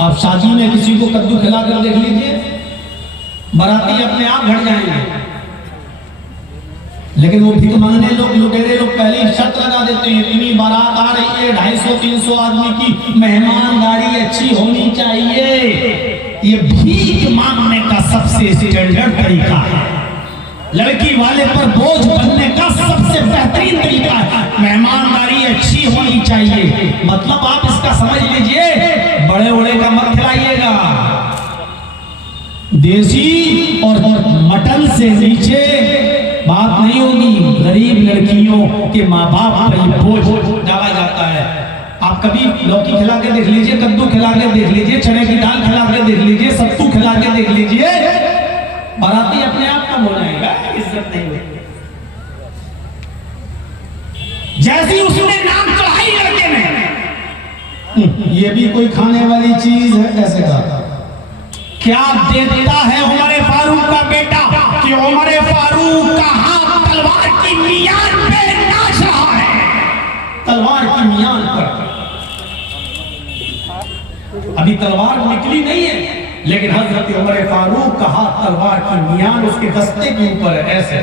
आप शादी में किसी को कद्दू खिलाकर देख लीजिए, बाराती अपने आप घट जाएंगे। लेकिन वो भीख मांगने लोग, लुटेरे लोग पहले ही शर्त लगा देते हैं, इतनी बारात आ रही है, 250-300 आदमी की, मेहमानदारी अच्छी होनी चाहिए। ये भीख मांगने का सबसे स्टैंडर्ड तरीका है, लड़की वाले पर बोझ बनने का सबसे बेहतरीन तरीका है। मेहमानदारी अच्छी होनी चाहिए, मतलब आप इसका समझ लीजिए, बड़े बड़े का मत खिलाइएगा, देसी और मटन से नीचे बात नहीं होगी। गरीब लड़कियों के माँ बाप पर बोझ डाला जाता है। आप कभी लौकी खिला के देख लीजिए, कद्दू खिला के देख लीजिए, चने की दाल खिला के देख लीजिए, सत्तू खिला के देख लीजिए, बाराती अपने आप कम हो जाएगा, इज्जत नहीं होगी। जैसी उसने नाम चढ़ाई लड़के ने, ये भी कोई खाने वाली चीज है, कैसे कहा? क्या देता है उमर फारूक का बेटा कि उमर फारूक का हाथ तलवार की मियान पे नाच रहा है, तलवार की मियान पर। अभी तलवार निकली नहीं है, लेकिन हजरत उमर फारूक का हाथ तलवार की मियान उसके दस्ते के ऊपर है। ऐसे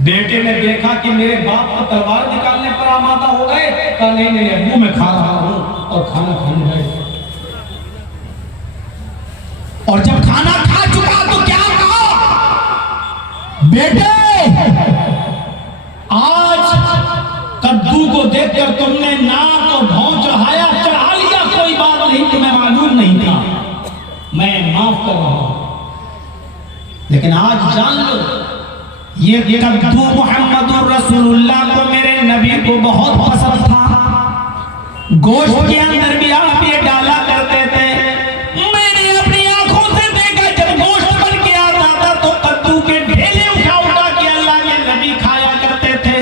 बेटे ने देखा कि मेरे बाप को तलवार निकालने पर आमादा हो गए, कहा नहीं नहीं अब्बू मैं खा रहा हूं, और खाना खाने गए। और जब खाना खा चुका तो क्या कहा? बेटे आज कद्दू को देखकर तुमने नाक और भौं चढ़ाया, चढ़ा लिया, कोई बात नहीं, तुम्हें मालूम नहीं था, मैं माफ कर रहा हूं, लेकिन आज जान लो ये कद्दू मुहम्मदुर रसूलुल्लाह को, मेरे नबी को बहुत पसंद था। गोश्त के अंदर भी आप ये डाला करते थे। मैंने अपनी आंखों से देखा, जब गोश्त बन के आता था तो कद्दू के ढेले उठा उठा के अल्लाह के नबी खाया करते थे।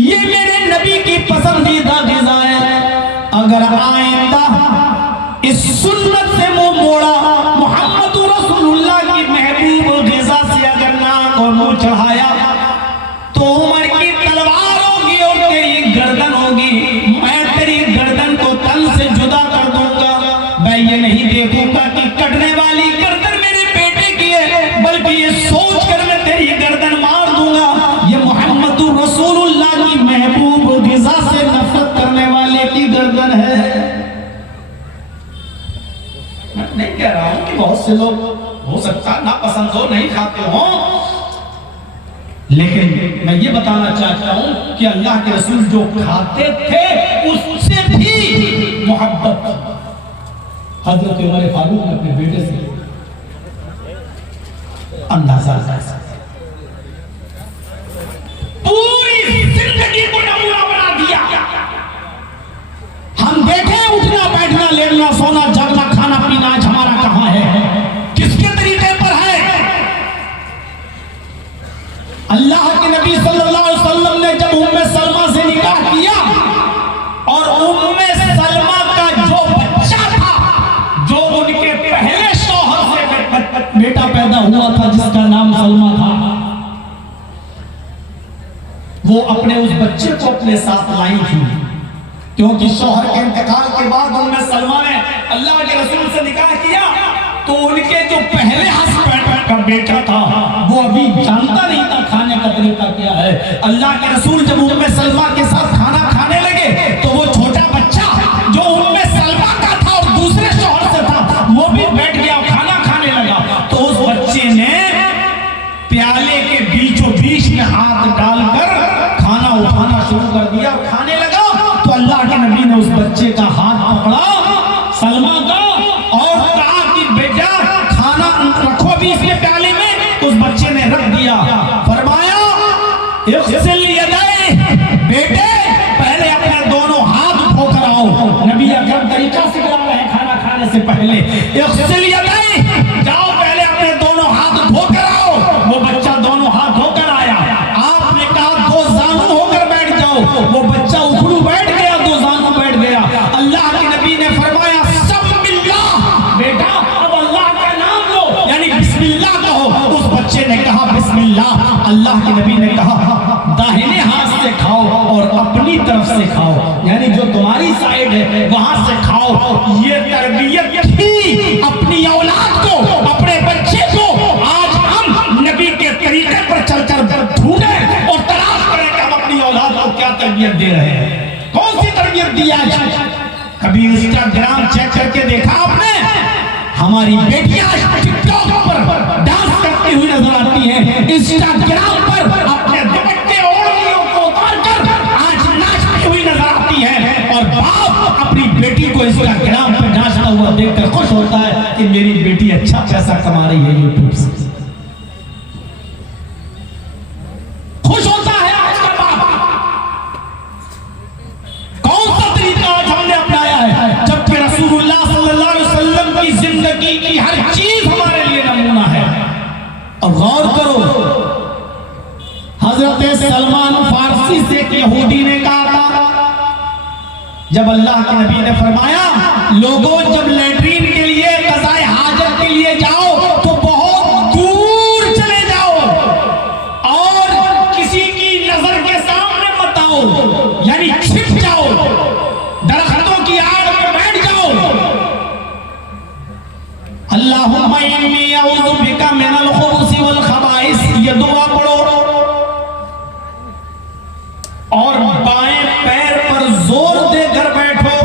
ये मेरे नबी की पसंदीदा ग़िज़ा है। अगर आइंदा इस सुन्नत से मुंह मोड़ा, मुहम्मद रसूलुल्लाह की महबूब ग़िज़ा से अगर नाक और मुंह चढ़ाया, तो उमर की तलवार होगी और तेरी गर्दन होगी। मैं तेरी गर्दन को तन से जुदा कर दूंगा। मैं ये नहीं देखूंगा कि कटने वाली गर्दन मेरे बेटे की है, बल्कि ये सोच कर मैं तेरी गर्दन मार दूंगा, ये मुहम्मद रसूलुल्लाह की महबूब ग़िज़ा से नफरत करने वाले की गर्दन है। मैं नहीं कह रहा हूं कि बहुत से लोग हो सकता ना पसंद हो, नहीं खाते हो, लेकिन मैं ये बताना चाहता हूं कि अल्लाह के रसूल जो खाते थे उससे भी मोहब्बत हजरत उमर फारूक ने अपने बेटे से अंदाजा लगाया। पूरी जिंदगी को नमूना बना दिया। हम देखें उठना बैठना लेटना सोना जागना खाना पीना आज हमारा कहां है, किसके तरीके पर है? अल्लाह के नबी सल्लल्लाहु अलैहि वसल्लम ने जब उम्मे सलमा से निकाह किया और उम्मे सलमा का जो बच्चा था, जो उनके पहले शौहर से बेटा पैदा हुआ था जिसका नाम सलमा था, वो अपने उस बच्चे को अपने साथ लाई थी, क्योंकि शौहर के इंतकाल के बाद उम्मे सलमा ने अल्लाह के रसूल से निकाह किया, तो उनके जो पहले हस्बैंड का बेटा था वो अभी जानता नहीं था खाने का तरीका क्या है। अल्लाह के रसूल जब उम्मे सलमा के साथ खाना खाने लगे तो वो छोटा बच्चा जो उम्मे सलमा का था और दूसरे शौहर से था, वो भी बैठ गया खाना खाने लगा। तो उस बच्चे ने प्याले के बीचों बीच में हाथ डालकर खाना उठाना शुरू कर दिया और खाने लगा। तो अल्लाह के नबी ने उस बच्चे का हाथ पकड़ा सलमा का और कहा कि बेटा खाना रखो भी इसके प्याले में। उस बच्चे ने रख दिया, फरमाया बेटे पहले अपने दोनों हाथ धोकर आओ। नबी अकरम तरीका सिखा रहे हैं खाना खाने से पहले, जाओ पहले अपने दोनों हाथ धोकर आओ। वो बच्चा दोनों हाथ धोकर आया। आपने कहा दो जानू होकर बैठ जाओ, वो बच्चा उखड़ू बैठ गया, दो जानू बैठ गया। अल्लाह के नबी ने फरमाया सब बिल्लाह, बेटा अब अल्लाह का नाम लो, यानी बिस्मिल्लाह कहो। उस बच्चे ने कहा बिस्मिल्लाह। अल्लाह के नबी ने कहा दाहिने हाथ से खाओ और अपनी तरफ से खाओ, यानी जो तुम्हारी साइड है वहां से खाओ। ये तरबियत थी अपनी औलाद को, अपने बच्चे को। आज हम नबी के तरीके पर चलकर ढूंढें और तलाश करें कि हम अपनी औलाद को क्या तरबियत दे रहे हैं, कौन सी तरबियत दी आज। कभी इंस्टाग्राम चेक करके देखा आपने? हमारी बेटियां टिकटॉक पर डांस करती हुई नजर आती हैं, इंस्टाग्राम पर अपने दुपट्टे ओढ़नियों को उतारकर आज नाचती हुई नजर आती है। और बाप अपनी बेटी को इंस्टाग्राम पर नाचता हुआ देखकर खुश होता है कि मेरी बेटी अच्छा पैसा कमा रही है यूट्यूब से। खुश होता है आज का बाप। कौन सा तरीका आज हमने अपनाया है, जबकि रसूलुल्लाह सल्लल्लाहु अलैहि वसल्लम की जिंदगी की हर चीज हमारे लिए नमूना है। और गौर करो, हजरत सलमान फारसी से एक यहूदी ने कहा था, जब अल्लाह के नबी ने फरमाया लोगों जब लैट्रीन के लिए कज़ाए हाजत के लिए जाओ तो बहुत दूर चले जाओ और किसी की नजर के सामने मत आओ, यानी छिप जाओ, दरख्तों की आड़ में बैठ जाओ। अल्लाहुम्मा इन्नी अऊज़ु बिका मिनल खुबुसी वल खबाइस, ये दुआ पढ़ो और बाएं पैर पर जोर देकर बैठो।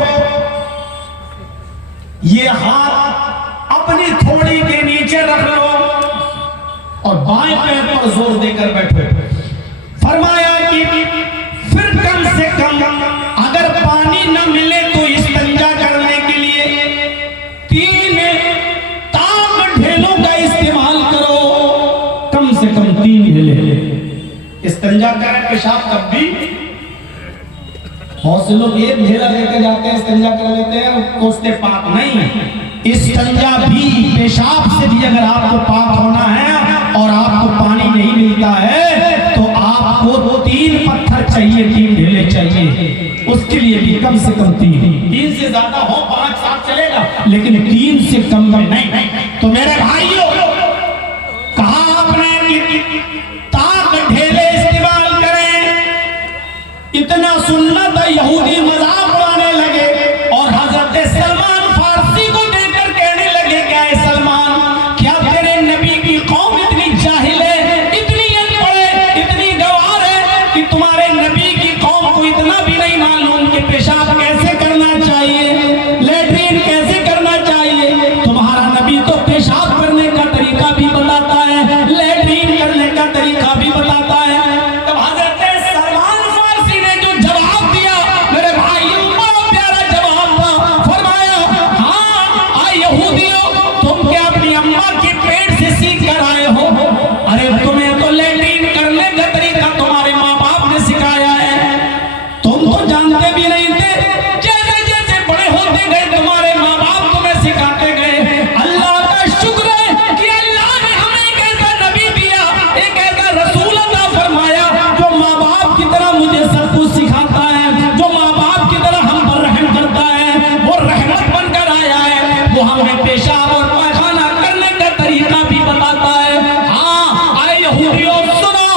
ये हाथ अपनी थोड़ी के नीचे रख लो और बाएं पैर पर जोर देकर बैठो। फरमाया कि फिर कम से कम अगर पानी न मिले तो इस्तिंजा करने के लिए 3 ताक ढेलों का इस्तेमाल करो, कम से कम 3 ढेले। इस्तिंजा करें पेशाब तब भी, बहुत से लोग एक ढेला लेकर जाते हैं इस्तिंजा कर लेते हैं, कोसते पाक नहीं। इस्तिंजा भी पेशाब से भी अगर आपको पाक होना है और आपको पानी नहीं मिलता है तो आपको 3 पत्थर चाहिए, 3 ढेले चाहिए। उसके लिए भी कम से कम 3 से ज्यादा हो 5-7 चलेगा, लेकिन 3 से कम में नहीं। तो मेरे भाइयों, कहा आपने कि ताक ढेले इस्तेमाल करें, इतना सुन्नत है, यहूदी मजाक उड़ाने लगे और हजरत सलमान फारसी को देखकर कहने लगे क्या है सलमान, क्या तेरे नबी की कौम इतनी जाहिल है, इतनी अनपढ़ है, इतनी गवार है कि तुम्हारे नबी की कौम को इतना भी नहीं मालूम कि पेशाब कैसे करना चाहिए, लैट्रीन कैसे करना चाहिए। तुम्हारा नबी तो पेशाब करने का तरीका भी बताता है, लैट्रीन करने का तरीका भी बताता है। तब हजरत सलमान फारसी ने जो जवाब दिया, मेरे भाई बड़ा प्यारा जवाब था। फरमाया हाँ यहूदियों, तुम क्या अपनी अम्मा के पेट से सीख कर आए हो? अरे तुम्हें तो लैट्रीन करने का तरीका तुम्हारे माँ बाप ने सिखाया है, तुम तो जानते भी नहीं थे। जैसे जैसे बड़े होते गए तुम्हारे माँ बाप तुम्हें सिखाते गए। अल्लाह का शुक्र है कि अल्लाह ने हमें एक ऐसा नबी दिया, एक ऐसा रसूल अता फरमाया जो माँ बाप की तरह मुझे सब कुछ सिखाता है, जो माँ बाप की तरह हम पर रहम करता है, वो रहमत बनकर आया है, वो हमें पेशाब और पैखाना करने का तरीका भी बताता है। हाँ आए यहूदियों सुनो,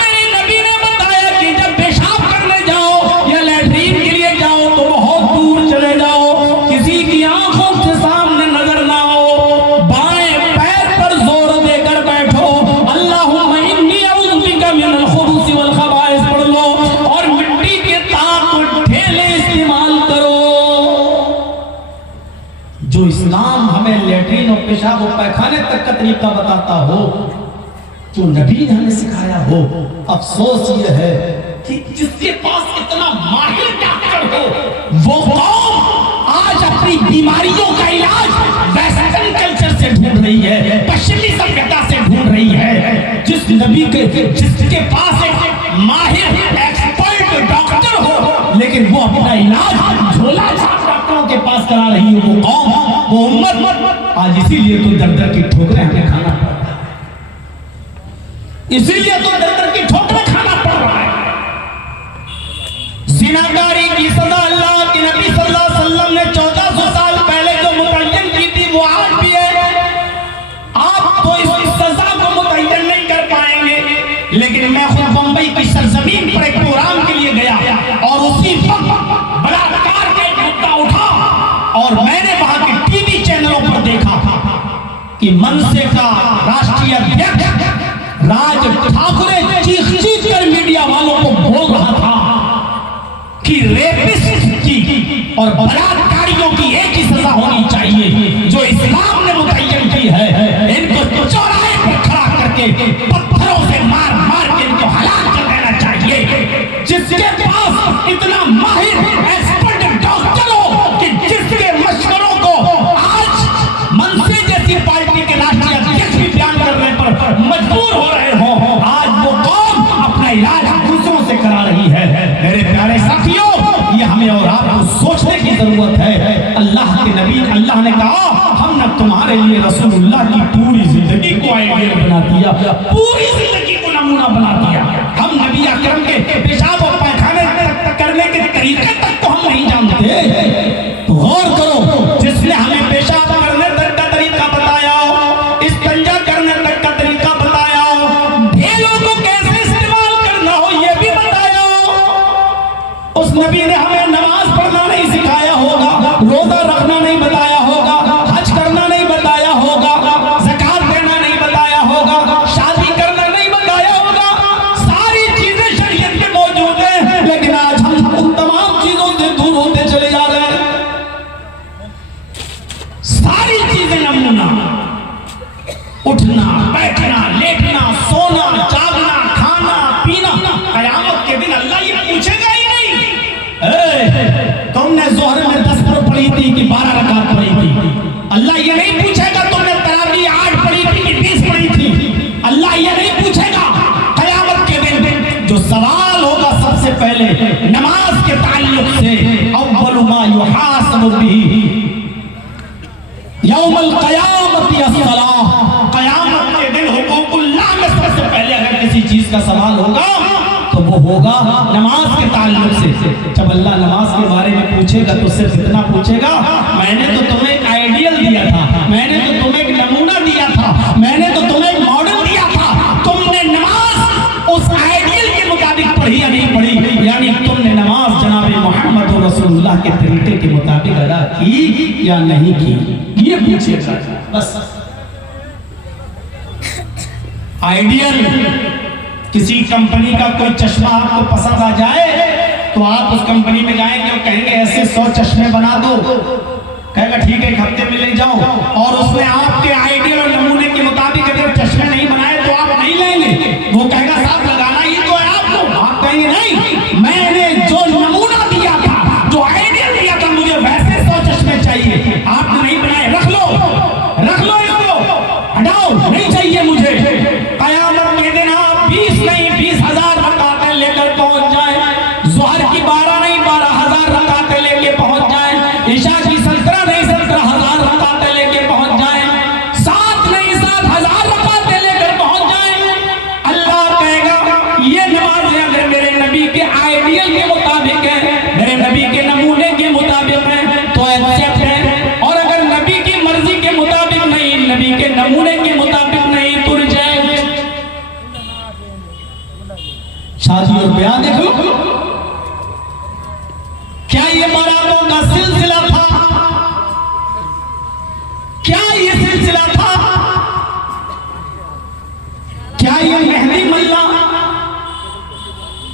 मेरे नबी ने बताया कि जब पेशाब करने जाओ या लैट्रीन के लिए जाओ तो बहुत दूर चले जाओ, किसी की आंखों के सामने नजर ना आओ, बाएं पैर पर जोर देकर बैठो। अल्लाहुम्मा इन्नी अऊज़ु बिका मिनल खुबुसी वल खबाइस पढ़ लो और मिट्टी के ताक ढेले इस्तेमाल करो। जो इस्लाम हमें लैट्रीन और पेशाब और पैखाने तक का तरीका बताता हो, जो नबी ने हमें सिखाया हो, अफसोस यह है कि जिसके पास इतना माहिर डॉक्टर हो, वो कौम आज अपनी बीमारियों का इलाज वेस्टर्न कल्चर से ढूंढ रही है, पश्चिमी सभ्यता से ढूंढ रही है। जिस नबी के जिसके पास एक माहिर एक्सपर्ट डॉक्टर हो, लेकिन वो अपना इलाज झोला छाप डॉक्टरों के पास करा रही हो, वो कौम, वो उम्मत। आज इसीलिए तो दर-दर की ठोकरें हमें खाना पड़ता है, इसीलिए तो दर-दर की ठोकरें खाना पड़ रहा है। जिनाकारी की सजा अल्लाह के नबी सल्लल्लाहु अलैहि वसल्लम ने 1400 साल पहले जो मुतय्यन की थी वो आज भी है। आप तो इस सजा को मुतय्यन नहीं कर पाएंगे, लेकिन मैं खुद बंबई की सरजमीन और मैंने वहां के टीवी चैनलों पर देखा कि मनसे का राष्ट्रीय अध्यक्ष राज ठाकरे चीख चीख कर मीडिया वालों को बोल रहा था कि रेपिस्ट की और बलात्कारियों की एक ही सजा होनी चाहिए जो इस्लाम ने मुतय्यन की है। इनको चौराहे पर खड़ा करके पत्थरों से मार मार के इनको हलाक कर देना चाहिए। जिसके पास इतना माहिर एक्सपर्ट डॉक्टर हो कि जिसके मशवरों को आज मनसे जैसी पार्टी के राष्ट्रीय अध्यक्ष भी बयान करने पर मजबूर हो रहे हो, आज वो कौम अपना इलाज दूसरों से करा रही है। मेरे प्यारे साथियों, ये हमें और आपको सोचने की जरूरत है। अल्लाह के नबी, अल्लाह ने कहा हमने तुम्हारे लिए रसूलुल्लाह की पूरी जिंदगी को आइडियल बना दिया, पूरी जिंदगी को नमूना बना दिया। हम नबी अकरम के पेशाब और पैखाने करने के तरीके तक तो हम नहीं जानते। तो गौर करो, जिसने हमें पेशाब करने तक का तरीका बताया, इस्तिंजा करने तक का तरीका बताया, ढेलों को कैसे इस्तेमाल करना हो ये भी बताया। उस नबी ने हमें नमाज पढ़ना नहीं सिखाया होगा, रोजा रखना नहीं बताया होगा, हज करना नहीं बताया होगा, ज़कात देना नहीं बताया होगा, शादी करना नहीं बताया होगा। सारी चीजें शरीयत में मौजूद हैं, लेकिन आज हम उन तमाम चीजों से दूर होते चले जा रहे हैं। सारी चीजें नमूना, उठना बैठना लेटना सोना जागना खाना पीना, कयामत के दिन अल्लाह ये पूछेगा ही नहीं तुमने जोहर में 10 पढ़ी थी कि 12 रकात पढ़ी थी। अल्लाह ये नहीं पूछेगा तुमने तरावी 8 पढ़ी थी कि 20 पढ़ी थी। अल्लाह ये नहीं पूछेगा। कयामत के दिन जो सवाल होगा सबसे पहले नमाज के ताल्लुक से, अव्वलु मा युहासबु बिही यौमल क़यामति अस्सलाह, कयामत के दिन हुकूकुल्लाह में सबसे पहले अगर किसी चीज का सवाल होगा तो वो होगा नमाज के ताल्लुक से। जब अल्लाह नमाज के बारे में पूछेगा तो सिर्फ इतना पूछेगा, मैंने तो तुम्हें एक आइडियल दिया था, मैंने तो तुम्हें एक नमूना दिया था, मैंने तो तुम्हें एक मॉडल दिया था, तुमने नमाज उस आइडियल के मुताबिक पढ़ी या नहीं पढ़ी, यानी तुमने नमाज जनाब मोहम्मद रसूलुल्लाह के तरीके के मुताबिक अदा की या नहीं की, ये पूछेगा बस। आइडियल किसी कंपनी का कोई चश्मा आपको पसंद आ जाए तो आप उस कंपनी में जाएंगे और कहेंगे ऐसे 100 चश्मे बना दो, कहेगा ठीक है एक हफ्ते में ले जाओ, और उसमें आपके आइडियल और नमूने के मुताबिक अगर चश्मे नहीं बनाए तो आप नहीं लेंगे। वो कहेगा साहब लगाना ही तो है आपको, आप कहेंगे नहीं, मैंने जो नमूना दिया था, जो आइडियल दिया था, मुझे वैसे 100 चश्मे चाहिए, आपने नहीं बनाए, रख लो इसको, हटाओ, नहीं चाहिए मुझे। कयामत के दिन आप 20 नहीं 20,000 रकातें लेकर पहुंच जाए, ज़ोहर की 12 नहीं 12,000 रकातें लेके पहुंच जाए, इशा की 17 नहीं 17,000 रकातें लेके पहुंच जाए, 7 नहीं 7,000 रकातें लेकर पहुंच जाए। अल्लाह कहेगा ये नमाज अगर मेरे नबी के आइडियल के मुताबिक है, मेरे नबी के नमूने के मुताबिक है तो एक्सेप्ट है, और अगर नबी की मर्जी के मुताबिक नहीं, नबी के नमूने के मुताबिक नहीं तो रिजेक्ट। शादी और ब्याह देखो, क्या ये बारातों का सिलसिला था? क्या ये सिलसिला था? क्या ये मेहंदी मल्ला,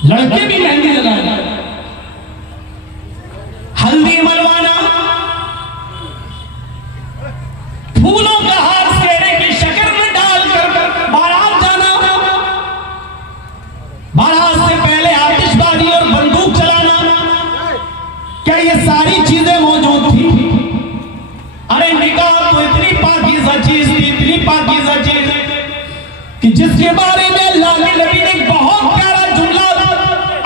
लड़के भी मेहंदी लगाना, हल्दी मलवाना, फूलों का हार सेहरे की शक्ल में डालकर बारात जाना, बारात से पहले आतिशबाजी और बंदूक चलाना, क्या ये सारी चीजें मौजूद थी? अरे निकाह तो इतनी पाकीज़ा चीज थी, इतनी पाकीज़ा चीज कि जिसके बारे में अल्लाह के नबी ने बहुत प्यारा जुमला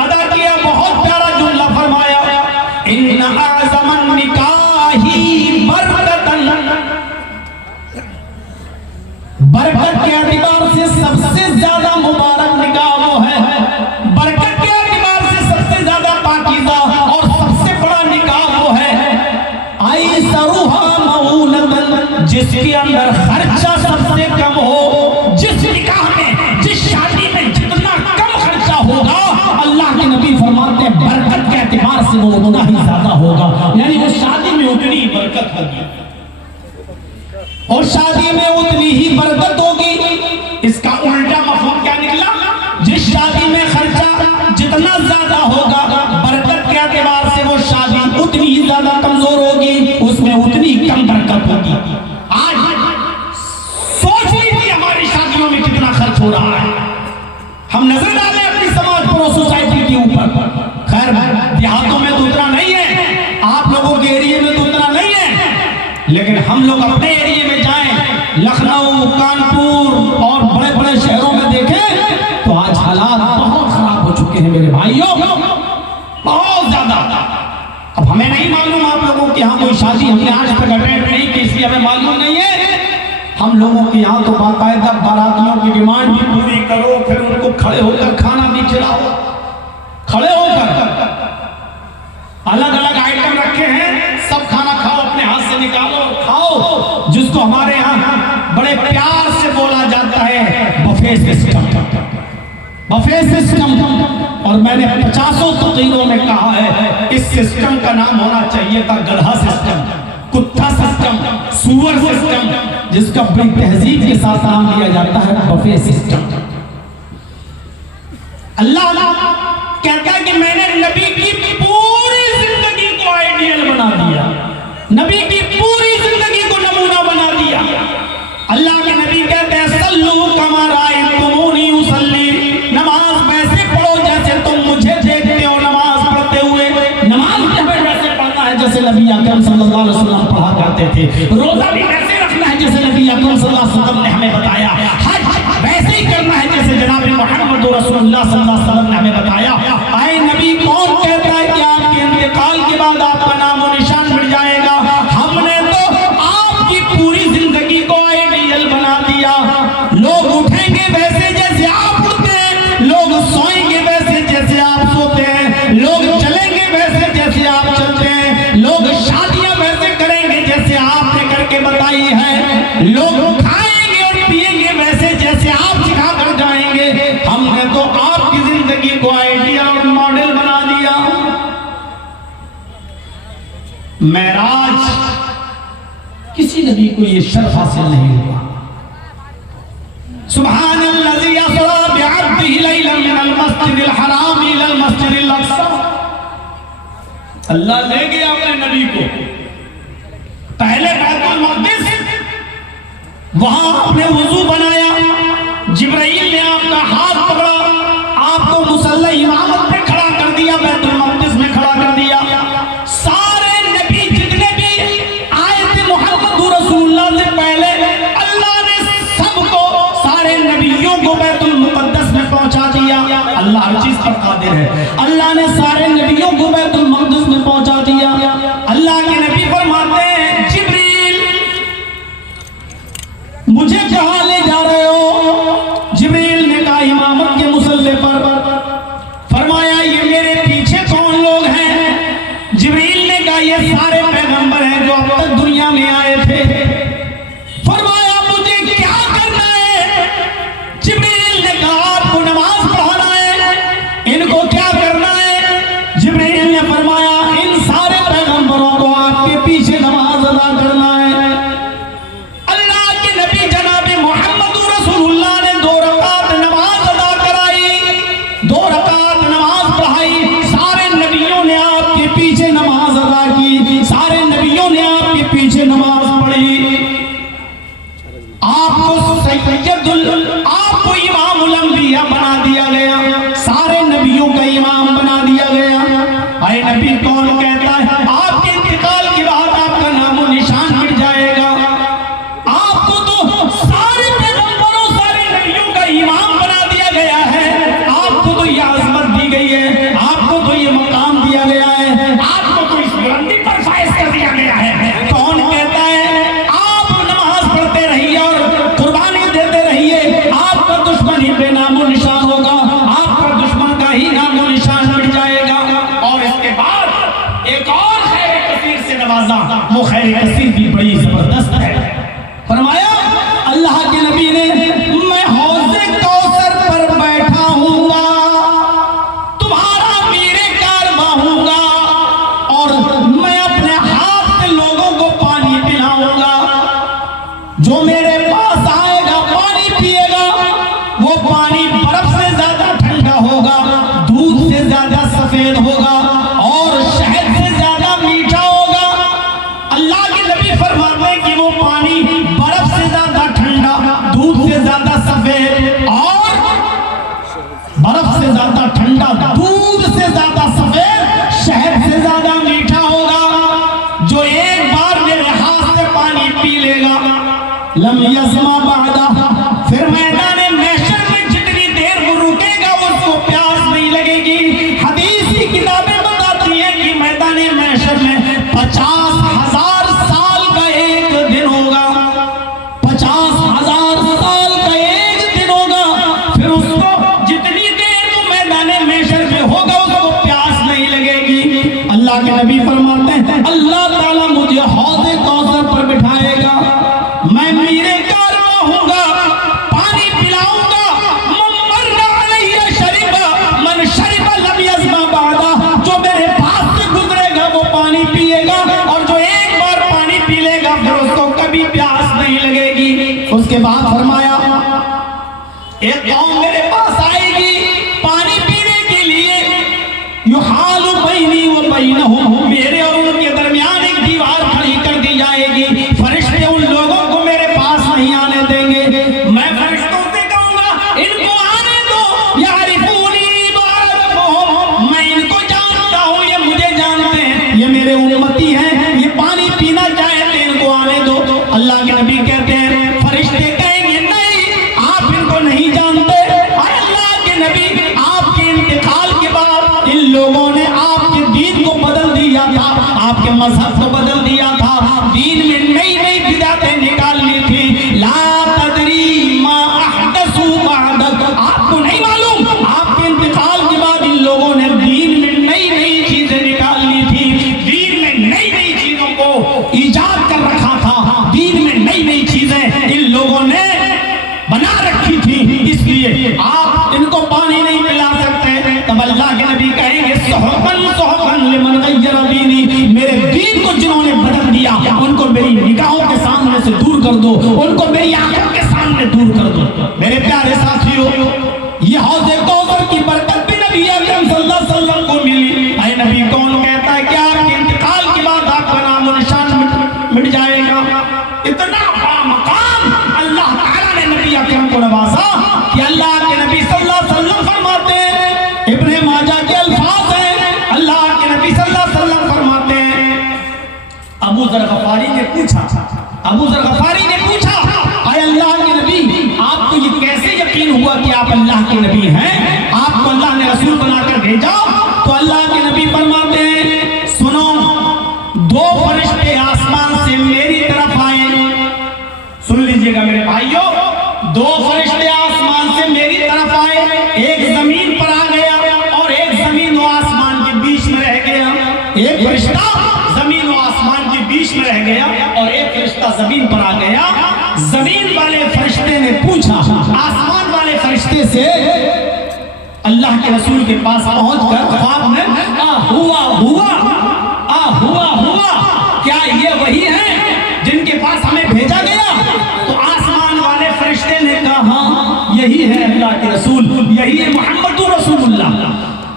अदा किया, बहुत प्यारा जुमला फरमाया, इन्ना आज़मन निकाही बरकतन, बरकत के एतबार से सबसे ज्यादा मुबारक निकाह वो है, बरकत के एतबार से सबसे ज्यादा पाकीज़ा और सबसे बड़ा निकाह वो है, आई सरुहा मऊनतन, जिसके अंदर खर्चा सबसे कम हो। जिस निकाह में, जिस शादी में जितना कम खर्चा होगा, अल्लाह के नबी फरमाते हैं बरकत के एतबार से वो उतना ही ज्यादा होगा। यानी वो शादी में उतनी ही बरकत होगी और शादी में उतनी ही बरकत होगी। इसका उल्टा मफहूम क्या निकला? जिस शादी में खर्चा जितना ज्यादा होगा, बरकत के एतबार से वो शादी उतनी ही ज्यादा कमजोर होगी, उसमें उतनी कम बरकत होगी। आज सोच लीजिए हमारी शादियों में कितना खर्च हो रहा है। हम नजर डालें अपनी समाज पर, सोसाइटी के ऊपर। खैर देहातों में तो उतना नहीं है, आप लोगों के एरिया में तो उतना नहीं है, लेकिन हम लोग अपने एरिया में जाएं, लखनऊ, कानपुर और बड़े बड़े शहरों में देखें तो आज हालात बहुत खराब हो चुके हैं मेरे भाइयों, बहुत ज्यादा। अब हमें नहीं मालूम आप लोगों के यहाँ कोई शादी हमने आज तक अटेंड नहीं की, इसलिए हमें मालूम नहीं है। हम लोगों के यहाँ तो बाकायदा बारातियों की डिमांड भी पूरी करो, फिर उनको खड़े होकर खाना भी खिलाओ, खड़े होकर अलग अलग आइटम रखे हैं, सब खाना खाओ, अपने हाथ से निकालो और खाओ, जिसको हमारे यहाँ बड़े प्यार से बोला जाता है बफे सिस्टम, बफे सिस्टम। और मैंने 50 तकरीरों में कहा है इस सिस्टम का नाम होना चाहिए था गधा सिस्टम, कुत्ता सिस्टम, सुअर सिस्टम, जिसका बड़ी तहजीब के साथ नाम लिया जाता है बफे सिस्टम। अल्लाह कहता है कि मैंने नबी की पूरी जिंदगी को आइडियल बना दिया, नबी की पूरी जिंदगी को नमूना बना दिया। अल्लाह के नबी कहते हैं सल्लू कमा रायतुमूनी उसल्ली, नमाज वैसे पढ़ो जैसे तुम मुझे देखते हो नमाज पढ़ते हुए। नमाज हमें वैसे पढ़ना है जैसे नबी अकरम सल्लल्लाहु अलैहि वसल्लम पढ़ा करते थे, रोजा भी वैसे रखना है जैसे नबी अकरम सल्लल्लाहु अलैहि वसल्लम ने हमें बताया, हज वैसे ही करना है जैसे जनाब मोहम्मद रसूलुल्लाह सल्लल्लाहु अलैहि वसल्लम ने हमें बताया। आए नबी कौन कहता है कि आपके इंतकाल के बाद आपका नाम और निशान मिट जाएगा? हमने तो आपकी पूरी जिंदगी को आइडियल बना दिया। लोग उठेंगे वैसे जैसे आप उठते हैं, लोग सोएंगे वैसे जैसे आप सोते हैं, लोग चलेंगे वैसे जैसे आप चलते हैं, लोग शादियां वैसे करेंगे जैसे आपने करके बताई है, लोग खाएंगे और पिएंगे वैसे जैसे आप सिखा कर जाएंगे। हमने तो आपकी जिंदगी को आइडियल और मॉडल बना दिया। मेराज किसी नबी को ये शर्फ हासिल नहीं हुआ। सुब्हानल्लज़ी असरा बिअब्दिही लैलन मिनल मस्जिदिल हराम इलल मस्जिदिल अक़सा। अल्लाह ले गया अपने नबी को पहले बैतुल मक़दिस, वहां आपने वुजू बनाया, जिब्राइल ने आपका हाथ पकड़ा, आपको मुसल्ला इमामत पे खड़ा कर दिया, बैतुल मक़दिस में खड़ा कर दिया। सारे नबी जितने भी आए थे मोहम्मद रसूलुल्लाह से पहले, अल्लाह ने सबको, सारे नबियों को बैतुल मुक़द्दस में पहुंचा दिया। अल्लाह हर चीज पर कादिर है। अल्लाह ने सारे नबियों को बैतुल मक़द्दस में पहुंचा दिया। अल्लाह के नबी फरमाते हैं जिब्रील मुझे कहां ले जा रहे हो? जिब्रील ने कहा इमामत के मुसल्ले पर। फरमाया ये मेरे पीछे कौन लोग हैं? जिब्रील ने कहा ये सारे पैगंबर हैं जो अब तक दुनिया में आए थे। फरमाया मुझे क्या करना है? जिब्रील ने कहा आपको नमाज पढ़ाना है। इनको क्या करना है? जिब्रील ने फरमाया इन सारे पैगंबरों को आपके पीछे नमाज अदा करना है। आपको इमामुल अंबिया बना दिया गया, सारे नबियों का इमाम बना दिया गया। आए नबी कौन कहता है आपके इंतकाल के बाद आपका नाम और निशान मिट जाएगा? आपको तो सारे पैगंबरों, सारे नबियों का इमाम बना दिया गया है, आपको तो ये अज़मत दी गई है, आपको तो ये मकाम दिया गया है, आपको तो इस बुलंदी पर फाइज कर दिया गया है। कौन कहता है फरमाते हैं कि वो पानी बर्फ से ज्यादा ठंडा, दूध से ज्यादा सफेद, और बर्फ से ज्यादा ठंडा, दूध से ज्यादा सफेद, शहद से ज्यादा मीठा होगा। जो एक बार मेरे हाथ से पानी पी लेगा, लम यज़मा बादा, फिर मैदान महशर में जितनी देर वो रुकेगा उसको प्यास नहीं लगेगी। हदीस की किताबें बताती हैं कि मैदान महशर में 50,000 साल का एक दिन होगा, 50,000 साल का एक दिन होगा। फिर उसको जितनी देर वो मैदान महशर में होगा उसको प्यास नहीं लगेगी। अल्लाह के नबी फरमाते हैं अल्लाह ताला मुझे हौज़े कौसर पर बिठाएगा, मैं मीरे कारवां होऊंगा, पानी पिलाऊंगा। ममर्रा अलैहि शरिबा मन शरिबा लम यज़मा बादा, जो मेरे पास से गुजरेगा वो पानी पिएगा, और जो एक बार पानी पी लेगा फिर उसको कभी प्यास नहीं लगेगी। उसके बाद फरमाया एक कौम मेरे पास आएगी पानी पीने के लिए, युहालु बैनी व बैनहुम, मेरे और उनके दरमियान एक दीवार खड़ी कर दी जाएगी। फरिश्ते उन लोगों को मेरे पास नहीं आने देंगे। मैं फरिश्तों से कहूंगा इनको आने दो, यारिफूनी व अरफुहुम, मैं इनको जानता हूं, ये मुझे जानते हैं, ये मेरे उम्मती हैं, ये पानी पीना चाहते, इनको आने दो। अल्लाह के नबी कहते हैं फरिश्ते कहेंगे नहीं आप इनको नहीं जानते। अल्लाह के नबी आपके इंतकाल के बाद इन लोगों ने आपके दीन को बदल दिया था, आपके मजहब को बदल दिया था, दीन में नई नई बिदातें निकाल ली थी। ला तदरी मा अहदसू बअदक, आपको नहीं मालूम आपके इंतकाल के बाद इन लोगों ने दीन में नई नई चीजें निकाल ली थी, दीन में नई नई चीजों को ईजाद कर रखा था, दीन में नई नई चीजें इन लोगों ने बना रखी थी, इसलिए आप इनको पानी नहीं पिला सकते। तब अल्लाह के नबी कहेंगे सुहबन सुहबन लिमन गय्यर दीनी, मेरे दीन को जिन्होंने बदल दिया उनको मेरी निगाहों के सामने से दूर कर दो, उनको मेरी आंखों के सामने दूर कर दो। मेरे प्यारे साथियों, ये हौज़े कौसर की बरकत भी नबी अकरम सल्लल्लाहु अलैहि वसल्लम को मिली। ऐ नबी कौन कहता है कि आपके इंतकाल के बाद आपका नाम और निशान मिट जाएगा। इतना बड़ा मकाम अल्लाह ताला ने नबी अकरम को नवाजा कि अल्लाह के नबी सल्लल्लाहु अलैहि वसल्लम फरमाते हैं, इब्ने माजा के अल्फाज हैं, अल्लाह के नबी सल्लल्लाहु अलैहि वसल्लम फरमाते हैं, अबू ज़र गफारी ने पूछा, अबू ज़र गफारी ने पूछा आए अल्लाह के नबी आपको ये कैसे यकीन हुआ कि आप अल्लाह के नबी हैं, आपको अल्लाह ने रसूल बनाकर भेजा? तो अल्लाह के नबी फरमाते हैं सुनो, दो फरिश्ते आसमान से मेरी तरफ आए, सुन लीजिएगा मेरे भाइयों, दो फरिश्ते आसमान से मेरी तरफ आए, एक जमीन पर आ गया और एक जमीन और आसमान के बीच में रह गया। एक फरिश्ता जमीन और आसमान के बीच में रह गया और एक फरिश्ता जमीन पर आ गया। जमीन वाले फरिश्ते ने पूछा आसमान वाले फरिश्ते से, अल्लाह के रसूल के पास पहुंचकर ख्वाब में हुआ, क्या ये वही है जिनके पास हमें भेजा गया? तो आसमान वाले फरिश्ते ने कहा हाँ यही है अल्लाह के रसूल, यही है मोहम्मद रसूलुल्लाह।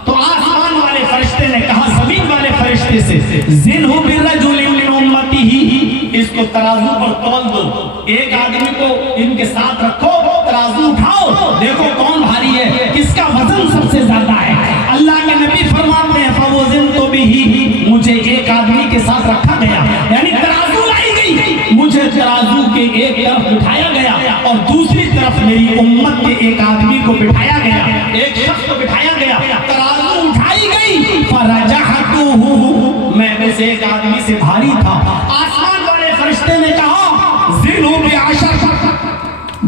तो आसमान वाले फरिश्ते ने कहा जमीन वाले फरिश्ते से, जिन्हु बिर्रजुलिन मिन उम्मतिही, इसको तराजू पर तौल दो, एक आदमी को इनके साथ रखो, तराजू उठाओ, देखो कौन भारी है, किसका वजन सबसे ज्यादा है। अल्लाह के नबी फरमाते हैं फवज़न तो भी मुझे एक आदमी के साथ रखा गया, यानी तराजू लाई गई, मुझे तराजू के एक तरफ बिठाया गया और दूसरी तरफ मेरी उम्मत के एक आदमी को बिठाया गया, एक शख्स को बिठाया गया, तराजू उठाई गई, फरजहतुहु, मैं में से एक आदमी से भारी था। आसमान वाले फरिश्ते ने कहा जिन्हु बिअशर,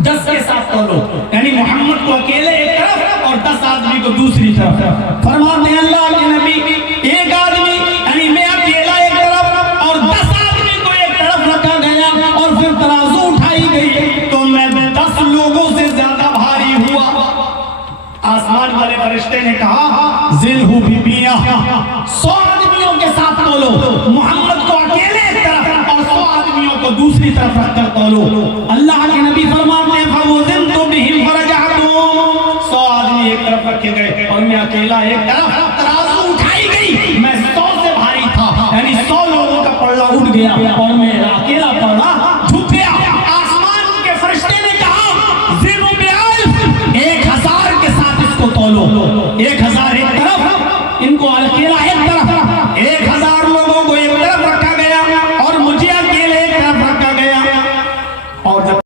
10 के साथ तोलो, यानी मोहम्मद को अकेले एक तरफ और 10 आदमी को दूसरी तरफ। फरमाते हैं अल्लाह के नबी एक आदमी यानी मैं अकेला एक तरफ और 10 आदमी को एक तरफ रखा गया और फिर तराजू उठाई गई तो मैं 10 लोगों से ज्यादा भारी हुआ। आसमान वाले फरिश्ते ने कहा जिन्हु बिबिया, 100 आदमियों के साथ तोलो, मोहम्मद को अकेले एक तरफ और 100 आदमियों को दूसरी तरफ रखकर तोलो। अल्लाह के नबी फरमाते हैं फवज़न तो बिहिम फरजअतुहु, 100 आदमी एक तरफ रखे गए और मैं अकेला एक तरफ, तराजू उठाई गई, मैं 100 से भारी था, यानी 100 लोगों का पलड़ा उठ गया और मैं अकेला पड़ा